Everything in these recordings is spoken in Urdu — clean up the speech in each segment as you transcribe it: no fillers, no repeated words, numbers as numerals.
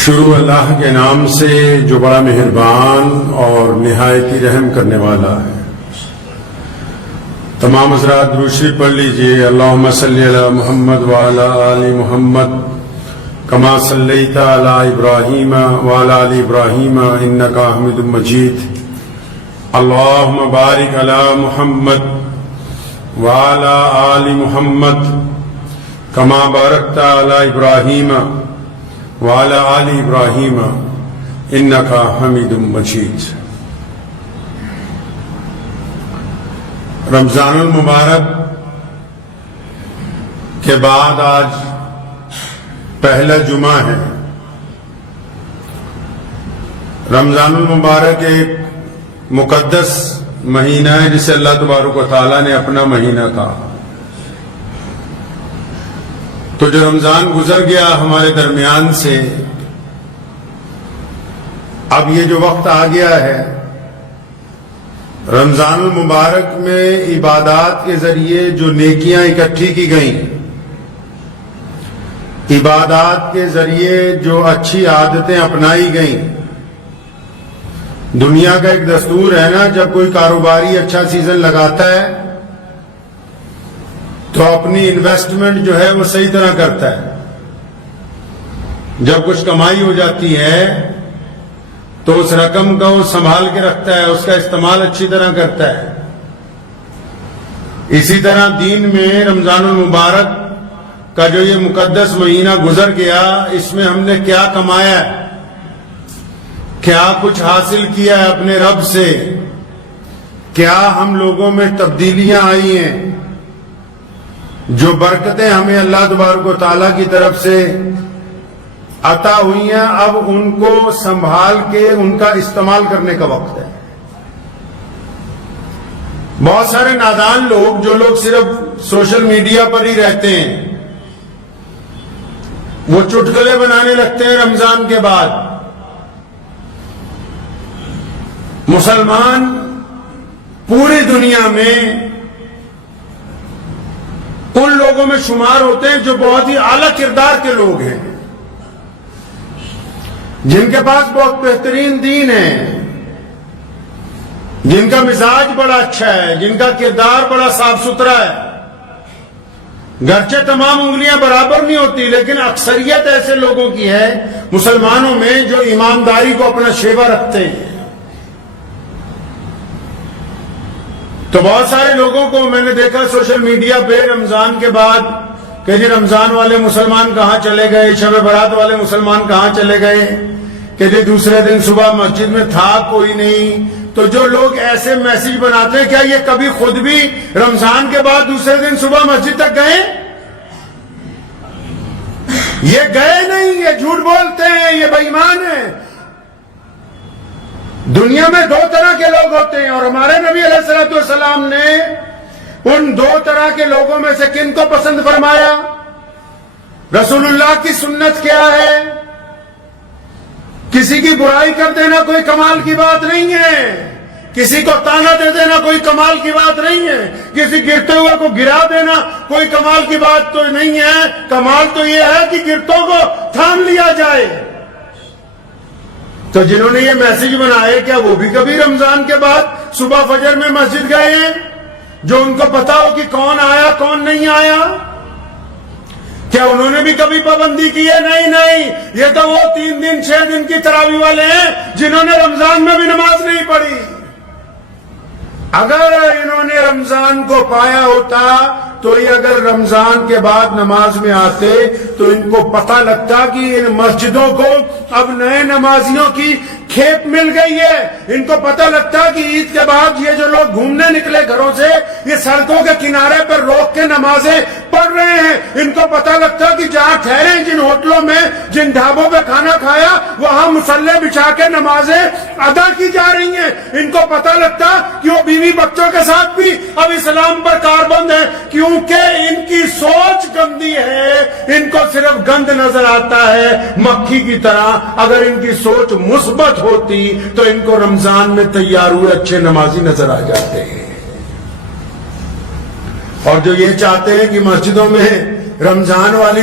شروع اللہ کے نام سے جو بڑا مہربان اور نہایت ہی رحم کرنے والا ہے۔ تمام حضرات درود شریف پڑھ لیجئے۔ اللہم صلی علی محمد وعلی آل محمد کما صلیت علی ابراہیم وعلی آل ابراہیم انک حمید مجید۔ اللہم بارک علی محمد وعلی آل محمد کما بارکت علی ابراہیم وعلی آل ابراہیم انک حمید مجید۔ رمضان المبارک کے بعد آج پہلا جمعہ ہے۔ رمضان المبارک ایک مقدس مہینہ ہے جسے اللہ تبارک و تعالیٰ نے اپنا مہینہ کہا۔ تو جو رمضان گزر گیا ہمارے درمیان سے، اب یہ جو وقت آ گیا ہے رمضان المبارک میں عبادات کے ذریعے جو نیکیاں اکٹھی کی گئیں، عبادات کے ذریعے جو اچھی عادتیں اپنائی گئیں۔ دنیا کا ایک دستور ہے نا، جب کوئی کاروباری اچھا سیزن لگاتا ہے تو اپنی انویسٹمنٹ جو ہے وہ صحیح طرح کرتا ہے۔ جب کچھ کمائی ہو جاتی ہے تو اس رقم کو سنبھال کے رکھتا ہے، اس کا استعمال اچھی طرح کرتا ہے۔ اسی طرح دین میں رمضان المبارک کا جو یہ مقدس مہینہ گزر گیا، اس میں ہم نے کیا کمایا ہے، کیا کچھ حاصل کیا ہے اپنے رب سے، کیا ہم لوگوں میں تبدیلیاں آئی ہیں، جو برکتیں ہمیں اللہ تبارک و تعالیٰ کی طرف سے عطا ہوئی ہیں، اب ان کو سنبھال کے ان کا استعمال کرنے کا وقت ہے۔ بہت سارے نادان لوگ، جو لوگ صرف سوشل میڈیا پر ہی رہتے ہیں، وہ چٹکلے بنانے لگتے ہیں رمضان کے بعد۔ مسلمان پوری دنیا میں ان لوگوں میں شمار ہوتے ہیں جو بہت ہی اعلیٰ کردار کے لوگ ہیں، جن کے پاس بہت بہترین دین ہے، جن کا مزاج بڑا اچھا ہے، جن کا کردار بڑا صاف ستھرا ہے۔ گرچہ تمام انگلیاں برابر نہیں ہوتی، لیکن اکثریت ایسے لوگوں کی ہے مسلمانوں میں جو ایمانداری کو اپنا شیوا رکھتے ہیں۔ تو بہت سارے لوگوں کو میں نے دیکھا سوشل میڈیا پہ رمضان کے بعد کہ جی رمضان والے مسلمان کہاں چلے گئے، شب برات والے مسلمان کہاں چلے گئے، کہ جی دوسرے دن صبح مسجد میں تھا کوئی نہیں۔ تو جو لوگ ایسے میسج بناتے ہیں، کیا یہ کبھی خود بھی رمضان کے بعد دوسرے دن صبح مسجد تک گئے؟ یہ گئے نہیں، یہ جھوٹ بولتے ہیں، یہ بے ایمان ہیں۔ دنیا میں دو طرح کے لوگ ہوتے ہیں، اور ہمارے نبی علیہ الصلوۃ والسلام نے ان دو طرح کے لوگوں میں سے کن کو پسند فرمایا؟ رسول اللہ کی سنت کیا ہے؟ کسی کی برائی کر دینا کوئی کمال کی بات نہیں ہے، کسی کو تانا دے دینا کوئی کمال کی بات نہیں ہے، کسی گرتے ہوئے کو گرا دینا کوئی کمال کی بات تو نہیں ہے۔ کمال تو یہ ہے کہ گرتوں کو تھام لیا جائے۔ تو جنہوں نے یہ میسج بنائے، کیا وہ بھی کبھی رمضان کے بعد صبح فجر میں مسجد گئے ہیں، جو ان کو پتا ہو کہ کون آیا کون نہیں آیا؟ کیا انہوں نے بھی کبھی پابندی کی ہے؟ نہیں، یہ تو وہ 3 دن 6 دن کی تراویح والے ہیں جنہوں نے رمضان میں بھی نماز نہیں پڑھی۔ اگر انہوں نے رمضان کو پایا ہوتا تو یہ اگر رمضان کے بعد نماز میں آتے تو ان کو پتہ لگتا کہ ان مسجدوں کو اب نئے نمازیوں کی کھیپ مل گئی ہے۔ ان کو پتہ لگتا کہ عید کے بعد یہ جو لوگ گھومنے نکلے گھروں سے، یہ سڑکوں کے کنارے پر روک کے نمازیں پڑھ رہے ہیں۔ ان کو پتہ لگتا کہ جہاں ٹھہرے، جن ہوٹلوں میں، جن ڈھابوں پہ کھانا کھایا، وہاں مصلے بچھا کے نمازیں ادا کی جا رہی ہیں۔ ان کو پتہ لگتا کہ وہ بیوی بچوں کے ساتھ بھی اب اسلام پر کاربند ہے، کیونکہ ان کی سوچ گندی ہے، ان کو صرف گند نظر آتا ہے مکھی کی طرح۔ اگر ان کی سوچ مثبت ہوتی تو ان کو رمضان میں تیار ہوئے اچھے نمازی نظر آ جاتے ہیں۔ اور جو یہ چاہتے ہیں کہ مسجدوں میں رمضان والی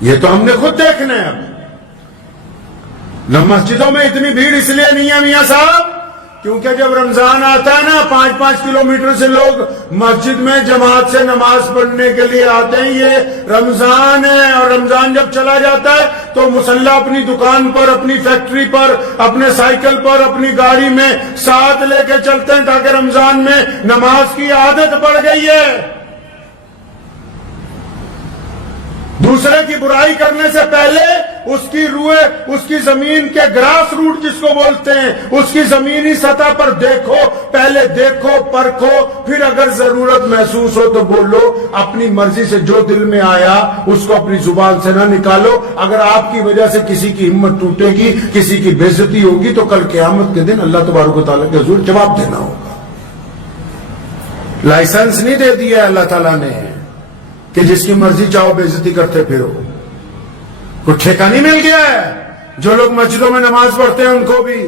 یہ تو ہم نے خود دیکھنا ہے. اب مسجدوں میں اتنی بھیڑ اس لیے نہیں ہے میاں صاحب کیونکہ جب رمضان آتا ہے نا 5-5 کلومیٹر سے لوگ مسجد میں جماعت سے نماز پڑھنے کے لیے آتے ہیں. یہ رمضان ہے اور رمضان جب چلا جاتا ہے تو مسلح اپنی دکان پر, اپنی فیکٹری پر, اپنے سائیکل پر, اپنی گاڑی میں ساتھ لے کے چلتے ہیں تاکہ رمضان میں نماز کی عادت پڑ گئی ہے. دوسرے کی برائی کرنے سے پہلے اس کی روح, اس کی زمین کے گراس روٹ جس کو بولتے ہیں, اس کی زمینی سطح پر دیکھو, پہلے دیکھو, پرکھو, پھر اگر ضرورت محسوس ہو تو بولو. اپنی مرضی سے جو دل میں آیا اس کو اپنی زبان سے نہ نکالو. اگر آپ کی وجہ سے کسی کی ہمت ٹوٹے گی, کسی کی بے عزتی ہوگی تو کل قیامت کے دن اللہ تبارک و تعالیٰ کے حضور جواب دینا ہوگا. لائسنس نہیں دے دیا اللہ تعالیٰ نے کہ جس کی مرضی چاہو بے عزتی کرتے پھرو. کوئی ٹھیکہ نہیں مل گیا ہے جو لوگ مسجدوں میں نماز پڑھتے ہیں ان کو بھی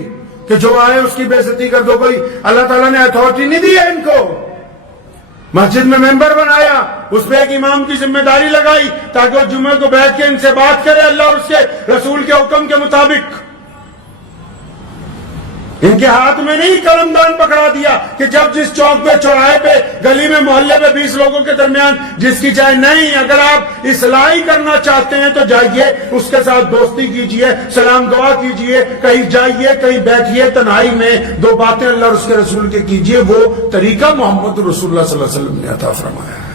کہ جو آئے اس کی بے عزتی کر دو. کوئی اللہ تعالیٰ نے اتھارٹی نہیں دی ہے ان کو. مسجد میں ممبر بنایا, اس پہ ایک امام کی ذمہ داری لگائی تاکہ وہ جمعے کو بیٹھ کے ان سے بات کرے اللہ اور اس کے رسول کے حکم کے مطابق. ان کے ہاتھ میں نہیں قلم دان پکڑا دیا کہ جب جس چوک پہ, چوراہے پہ, گلی میں, محلے میں 20 لوگوں کے درمیان جس کی چاہے نہیں. اگر آپ اصلاحی کرنا چاہتے ہیں تو جائیے اس کے ساتھ دوستی کیجئے, سلام دعا کیجئے, کہیں جائیے, کہیں بیٹھیے, تنہائی میں 2 باتیں اللہ اور اس کے رسول کے کیجئے. وہ طریقہ محمد رسول اللہ صلی اللہ علیہ وسلم نے عطا فرمایا ہے.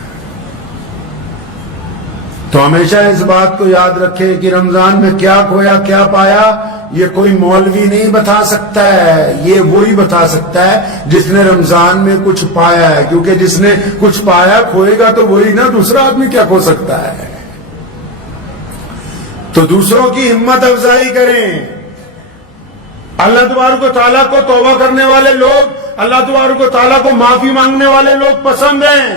تو ہمیشہ اس بات کو یاد رکھے کہ رمضان میں کیا کھویا کیا پایا یہ کوئی مولوی نہیں بتا سکتا ہے. یہ وہی بتا سکتا ہے جس نے رمضان میں کچھ پایا ہے, کیونکہ جس نے کچھ پایا کھوئے گا تو وہی نا, دوسرا آدمی کیا کھو سکتا ہے. تو دوسروں کی ہمت افزائی کریں. اللہ تبارک و تعالیٰ کو توبہ کرنے والے لوگ, اللہ تبارک و تعالیٰ کو معافی مانگنے والے لوگ پسند ہیں.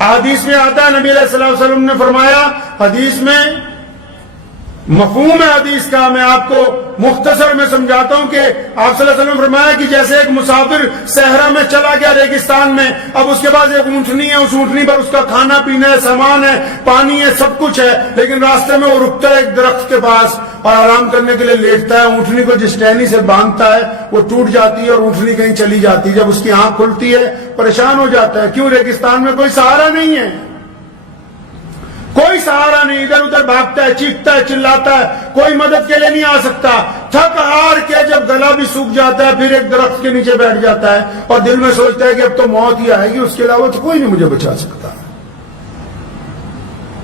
حدیث میں آتا ہے نبی علیہ الصلوۃ والسلام نے فرمایا, حدیث میں مفہوم ہے حدیث کا میں آپ کو مختصر میں سمجھاتا ہوں کہ آپ صلی اللہ علیہ وسلم نے فرمایا کہ جیسے ایک مسافر صحرا میں چلا گیا ریگستان میں, اب اس کے پاس ایک اونٹنی ہے, اس اونٹنی پر اس کا کھانا پینا ہے, سامان ہے, پانی ہے, سب کچھ ہے, لیکن راستے میں وہ رکتا ہے ایک درخت کے پاس اور آرام کرنے کے لیے لیٹتا ہے. اونٹنی کو جس ٹہنی سے باندھتا ہے وہ ٹوٹ جاتی ہے اور اونٹنی کہیں چلی جاتی ہے. جب اس کی آنکھ کھلتی ہے پریشان ہو جاتا ہے, کیوں ریگستان میں کوئی سہارا نہیں ہے, کوئی سہارا نہیں, ادھر ادھر بھاگتا ہے, چیختا ہے, چلاتا ہے, کوئی مدد کے لیے نہیں آ سکتا. تھک ہار کے جب گلا بھی سوکھ جاتا ہے پھر ایک درخت کے نیچے بیٹھ جاتا ہے اور دل میں سوچتا ہے کہ اب تو موت ہی آئے گی, اس کے علاوہ تو کوئی نہیں مجھے بچا سکتا.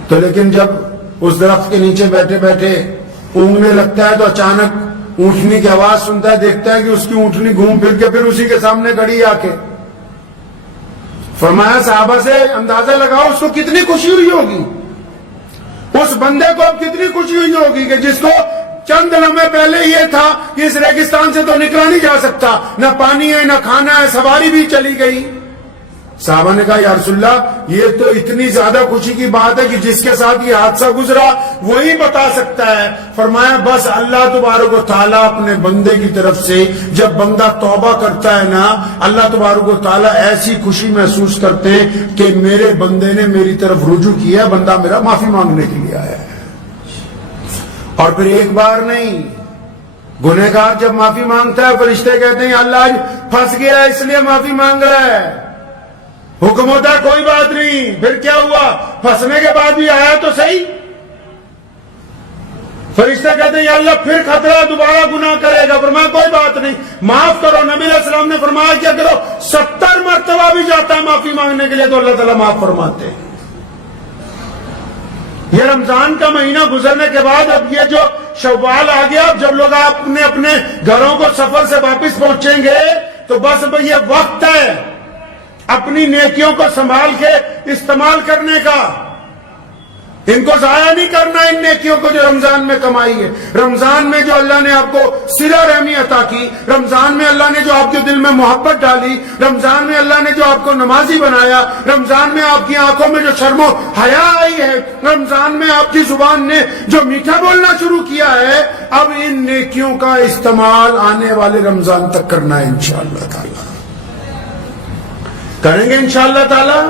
تو لیکن جب اس درخت کے نیچے بیٹھے بیٹھے اونگنے لگتا ہے تو اچانک اونٹنی کی آواز سنتا ہے, دیکھتا ہے کہ اس کی اونٹنی گھوم پھر کے پھر اسی کے سامنے کھڑی آ کے. فرمایا صحابہ سے اندازہ لگاؤ اس کو کتنی خوشی ہوئی ہوگی, اس بندے کو اب کتنی خوشی ہوئی ہوگی کہ جس کو چند لمحے پہلے یہ تھا کہ اس ریگستان سے تو نکلا نہیں جا سکتا, نہ پانی ہے, نہ کھانا ہے, سواری بھی چلی گئی. صحابہ نے کہا یا رسول اللہ یہ تو اتنی زیادہ خوشی کی بات ہے کہ جس کے ساتھ یہ حادثہ گزرا وہی بتا سکتا ہے. فرمایا بس اللہ تبارک و تعالیٰ اپنے بندے کی طرف سے جب بندہ توبہ کرتا ہے نا, اللہ تبارک و تعالیٰ ایسی خوشی محسوس کرتے ہیں کہ میرے بندے نے میری طرف رجوع کیا, بندہ میرا معافی مانگنے کے لیے آیا ہے. اور پھر ایک بار نہیں, گنہگار جب معافی مانگتا ہے فرشتے کہتے ہیں اللہ آج پھنس گیا اس لیے معافی مانگ رہا ہے. حکم ہوتا ہے کوئی بات نہیں, پھر کیا ہوا, پھنسنے کے بعد بھی آیا تو صحیح. فرشتے کہتے ہیں یا اللہ پھر خطرہ دوبارہ گناہ کرے گا, فرمایا کوئی بات نہیں معاف کرو. نبی علیہ السلام نے فرمایا کہ اگر 70 مرتبہ بھی جاتا ہے معافی مانگنے کے لیے تو اللہ تعالیٰ معاف فرماتے ہیں. یہ رمضان کا مہینہ گزرنے کے بعد اب یہ جو شوال آ گیا, اب جب لوگ اپنے اپنے گھروں کو سفر سے واپس پہنچیں گے تو بس اب یہ وقت ہے اپنی نیکیوں کو سنبھال کے استعمال کرنے کا. ان کو ضائع نہیں کرنا, ان نیکیوں کو جو رمضان میں کمائی ہے. رمضان میں جو اللہ نے آپ کو صلہ رحمی عطا کی, رمضان میں اللہ نے جو آپ کے دل میں محبت ڈالی, رمضان میں اللہ نے جو آپ کو نمازی بنایا, رمضان میں آپ کی آنکھوں میں جو شرم و حیا آئی ہے, رمضان میں آپ کی زبان نے جو میٹھا بولنا شروع کیا ہے, اب ان نیکیوں کا استعمال آنے والے رمضان تک کرنا ہے انشاءاللہ تعالی. کریں گے انشاءاللہ تعالی.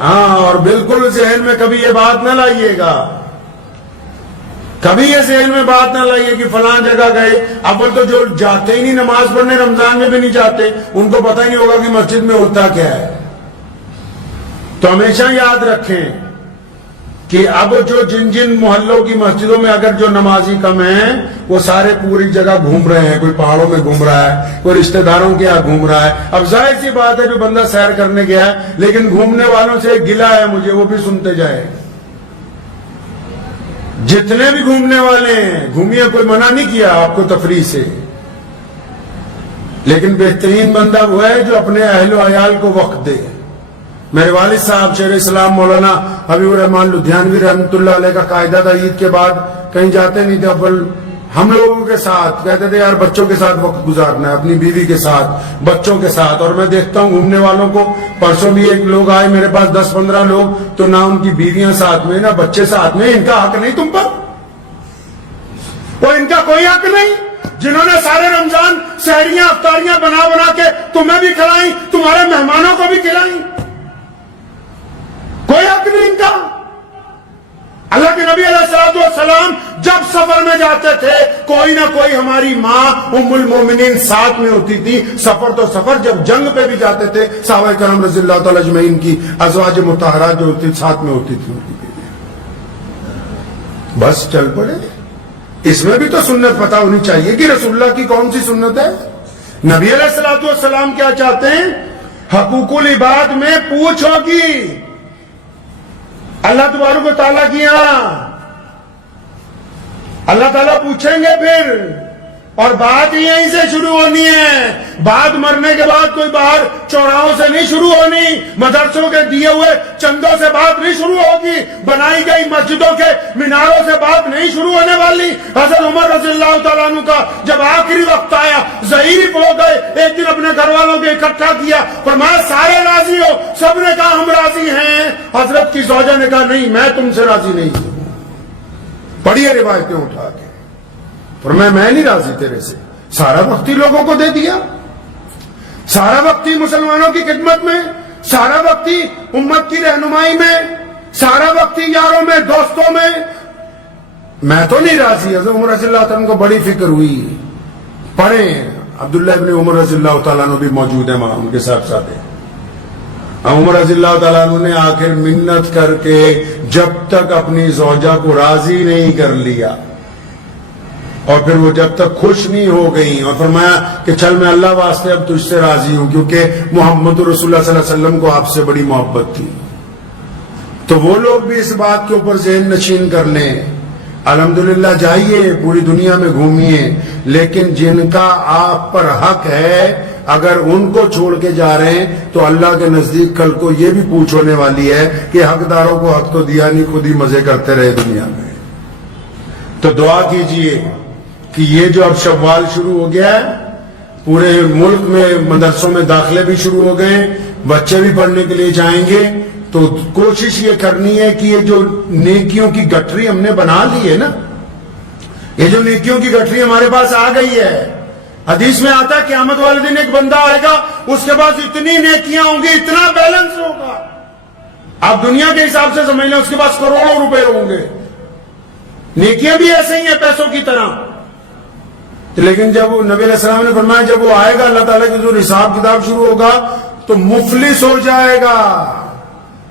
ہاں, اور بالکل ذہن میں کبھی یہ بات نہ لائیے گا کبھی یہ ذہن میں بات نہ لائیے کہ فلاں جگہ گئے. اول تو جو جاتے ہی نہیں نماز پڑھنے رمضان میں بھی نہیں جاتے, ان کو پتہ ہی نہیں ہوگا کہ مسجد میں ہوتا کیا ہے. تو ہمیشہ یاد رکھیں کہ اب جو جن جن محلوں کی مسجدوں میں اگر جو نمازی کم ہیں وہ سارے پوری جگہ گھوم رہے ہیں, کوئی پہاڑوں میں گھوم رہا ہے, کوئی رشتہ داروں کے یہاں گھوم رہا ہے. اب ظاہر سی بات ہے جو بندہ سیر کرنے گیا ہے لیکن گھومنے والوں سے گلا ہے مجھے, وہ بھی سنتے جائے. جتنے بھی گھومنے والے ہیں گھومیے, کوئی منع نہیں کیا آپ کو تفریح سے, لیکن بہترین بندہ وہ ہے جو اپنے اہل و عیال کو وقت دے. میرے والد صاحب شیخ اسلام مولانا حبیب الرحمان لدھیانوی رحمۃ اللہ علیہ کا قاعدہ تھا, عید کے بعد کہیں جاتے نہیں تھے, اول ہم لوگوں کے ساتھ کہتے تھے یار بچوں کے ساتھ وقت گزارنا ہے, اپنی بیوی کے ساتھ, بچوں کے ساتھ. اور میں دیکھتا ہوں گھومنے والوں کو, پرسوں بھی ایک لوگ آئے میرے پاس 10-15 لوگ, تو نہ ان کی بیویاں ساتھ میں نہ بچے ساتھ میں. ان کا حق نہیں تم پر, وہ ان کا کوئی حق نہیں جنہوں نے سارے رمضان سحریاں افطاریاں بنا بنا کے تمہیں بھی کھلائیں, تمہارے مہمانوں کو بھی کھلائیں. کوئی حق نہیں ان کا. اللہ کے نبی علیہ السلام جب سفر میں جاتے تھے کوئی نہ کوئی ہماری ماں ام المومنین ساتھ میں ہوتی تھی. سفر تو سفر, جب جنگ پہ بھی جاتے تھے صحابہ کرام رضی اللہ تعالی اجمعین کی ازواج مطہرات جو ہوتی ساتھ میں ہوتی تھی. بس چل پڑے. اس میں بھی تو سنت پتہ ہونی چاہیے کہ رسول اللہ کی کون سی سنت ہے. نبی علیہ السلام کیا چاہتے ہیں؟ حقوق العباد میں پوچھ ہوگی اللہ تبارک و تعالیٰ کی یہاں. اللہ تعالیٰ پوچھیں گے پھر, اور بات یہیں سے شروع ہونی ہے. بات مرنے کے بعد کوئی باہر چوراہوں سے نہیں شروع ہونی, مدرسوں کے دیے ہوئے چندوں سے بات نہیں شروع ہوگی, بنائی گئی مسجدوں کے میناروں سے بات نہیں شروع ہونے والی. حضرت عمر رضی اللہ تعالیٰ عنہ کا جب آخری وقت آیا, ضعیف ہو گئے, ایک دن اپنے گھر والوں کو اکٹھا کیا, فرمایا سارے راضی ہو؟ سب نے کہا ہم راضی ہیں. حضرت کی زوجہ نے کہا نہیں, میں تم سے راضی نہیں ہوں. پڑھیے روایتیں اٹھا کے, فرمایا میں نہیں راضی تیرے سے. سارا وقت ہی لوگوں کو دے دیا, سارا وقت ہی مسلمانوں کی خدمت میں, سارا وقت ہی امت کی رہنمائی میں, سارا وقت ہی یاروں میں دوستوں میں. میں تو نہیں راضی. حضرت عمر رضی اللہ تعالیٰ کو بڑی فکر ہوئی. پڑھیں, عبداللہ ابن عمر رضی اللہ تعالیٰ عنہ بھی موجود ہیں وہاں, ان کے ساتھ ساتھ ہیں. عمر رضی اللہ تعالیٰ عنہ نے آخر منت کر کے جب تک اپنی زوجہ کو راضی نہیں کر لیا, اور پھر وہ جب تک خوش نہیں ہو گئی, اور فرمایا کہ چل میں اللہ واسطے اب تجھ سے راضی ہوں, کیونکہ محمد رسول اللہ صلی اللہ علیہ وسلم کو آپ سے بڑی محبت تھی. تو وہ لوگ بھی اس بات کے اوپر ذہن نشین کر لیں. الحمدللہ جائیے, پوری دنیا میں گھومیے, لیکن جن کا آپ پر حق ہے اگر ان کو چھوڑ کے جا رہے ہیں تو اللہ کے نزدیک کل کو یہ بھی پوچھ ہونے والی ہے کہ حقداروں کو حق تو دیا نہیں, خود ہی مزے کرتے رہے دنیا میں. تو دعا کیجئے کہ یہ جو اب شوال شروع ہو گیا ہے, پورے ملک میں مدرسوں میں داخلے بھی شروع ہو گئے, بچے بھی پڑھنے کے لیے جائیں گے, تو کوشش یہ کرنی ہے کہ یہ جو نیکیوں کی گٹھری ہم نے بنا لی ہے نا, یہ جو نیکیوں کی گٹھری ہمارے پاس آ گئی ہے. حدیث میں آتا ہے قیامت والے دن ایک بندہ آئے گا, اس کے پاس اتنی نیکیاں ہوں گی, اتنا بیلنس ہوگا, آپ دنیا کے حساب سے سمجھ لیں اس کے پاس کروڑوں روپے ہوں گے. نیکیاں بھی ایسے ہی ہیں پیسوں کی طرح. لیکن جب نبی علیہ السلام نے فرمایا جب وہ آئے گا اللہ تعالیٰ کی جو حساب کتاب شروع ہوگا تو مفلس ہو جائے گا.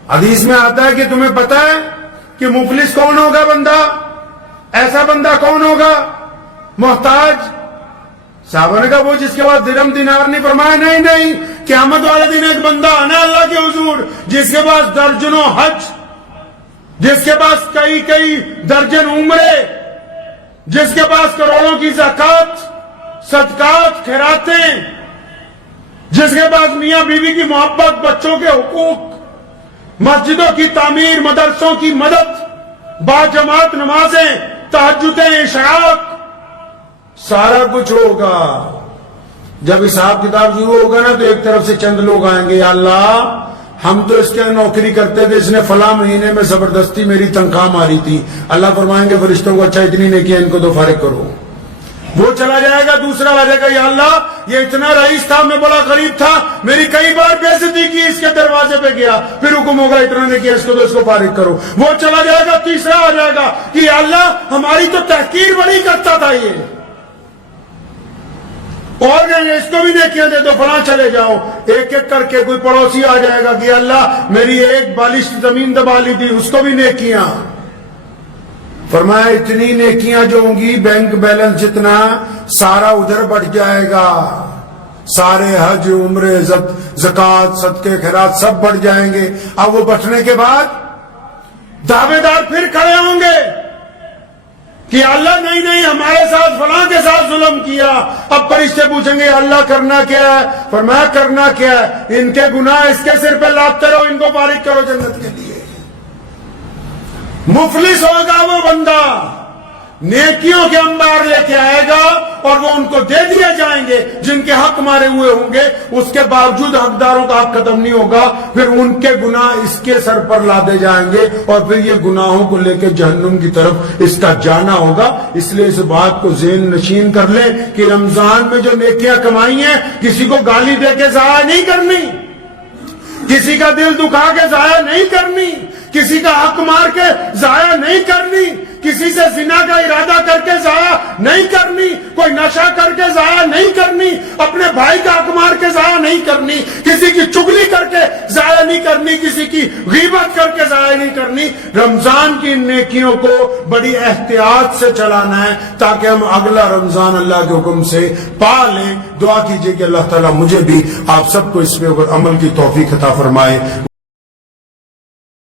حدیث میں آتا ہے کہ تمہیں پتہ ہے کہ مفلس کون ہوگا بندہ, ایسا بندہ کون ہوگا محتاج؟ صحابہ نے کہا وہ جس کے پاس درہم دینار نہیں. فرمایا نہیں, قیامت والے دن ایک بندہ آنا اللہ کے حضور جس کے پاس درجنوں حج, جس کے پاس کئی درجن عمرے, جس کے پاس کروڑوں کی زکات, صدقات, خیراتیں, جس کے پاس میاں بیوی کی محبت, بچوں کے حقوق, مسجدوں کی تعمیر, مدرسوں کی مدد, باجماعت نمازیں, تہجدیں, اشراق, سارا کچھ ہوگا. جب حساب کتاب شروع ہوگا نا تو ایک طرف سے چند لوگ آئیں گے, یا اللہ ہم تو اس کے نوکری کرتے تھے, اس نے فلاں مہینے میں زبردستی میری تنخواہ ماری تھی. اللہ فرمائیں گے فرشتوں کو اچھا اتنی نیکیاں ان کو تو فارغ کرو. وہ چلا جائے گا، دوسرا آ جائے گا، یا اللہ یہ اتنا رئیس تھا، میں بڑا غریب تھا، میری کئی بار بے عزتی کی، اس کے دروازے پہ گیا، پھر حکم ہوگا اتنا نے کیا، اس کو تو اس کو فارغ کرو. وہ چلا جائے گا، تیسرا آ جائے گا کہ یا اللہ ہماری تو تحقیر بڑی کرتا تھا یہ، اور اس کو بھی نیکیاں دے دو، فلاں چلے جاؤ. ایک ایک کر کے کوئی پڑوسی آ جائے گا کہ اللہ میری ایک بالش زمین دبا لی تھی، اس کو بھی نیکیاں. فرمایا اتنی نیکیاں جو ہوں گی بینک بیلنس جتنا سارا ادھر بڑھ جائے گا، سارے حج عمرے زکوٰۃ صدقے خیرات سب بڑھ جائیں گے. اب وہ بٹنے کے بعد دعوے دار پھر کھڑے ہوں گے کہ اللہ نہیں ہمارے ساتھ فلاں کے ساتھ ظلم کیا. اب فرشتے پوچھیں گے اللہ کرنا کیا ہے؟ فرمایا کرنا کیا ہے، ان کے گناہ اس کے سر پہ لاتے رہو، ان کو فارغ کرو جنت کے لیے. مفلس ہوگا وہ بندہ، نیکیوں کے انبار لے کے آئے گا اور وہ ان کو دے دیے جائیں گے جن کے حق مارے ہوئے ہوں گے، اس کے باوجود حقداروں کا حق ختم نہیں ہوگا، پھر ان کے گناہ اس کے سر پر لادے جائیں گے اور پھر یہ گناہوں کو لے کے جہنم کی طرف اس کا جانا ہوگا. اس لیے اس بات کو ذہن نشین کر لیں کہ رمضان میں جو نیکیاں کمائی ہیں کسی کو گالی دے کے ضائع نہیں کرنی، کسی کا دل دکھا کے ضائع نہیں کرنی، کسی کا حق مار کے ضائع نہیں کرنی، کسی سے زنا کا ارادہ کر کے ضائع نہیں کرنی، کوئی نشہ کر کے ضائع نہیں کرنی، اپنے بھائی کا حق مار کے ضائع نہیں کرنی، کسی کی چغلی کر کے ضائع نہیں کرنی، کسی کی غیبت کر کے ضائع نہیں کرنی. رمضان کی نیکیوں کو بڑی احتیاط سے چلانا ہے تاکہ ہم اگلا رمضان اللہ کے حکم سے پا لیں. دعا کیجئے کہ اللہ تعالیٰ مجھے بھی آپ سب کو اس میں عمل کی توفیق عطا فرمائے.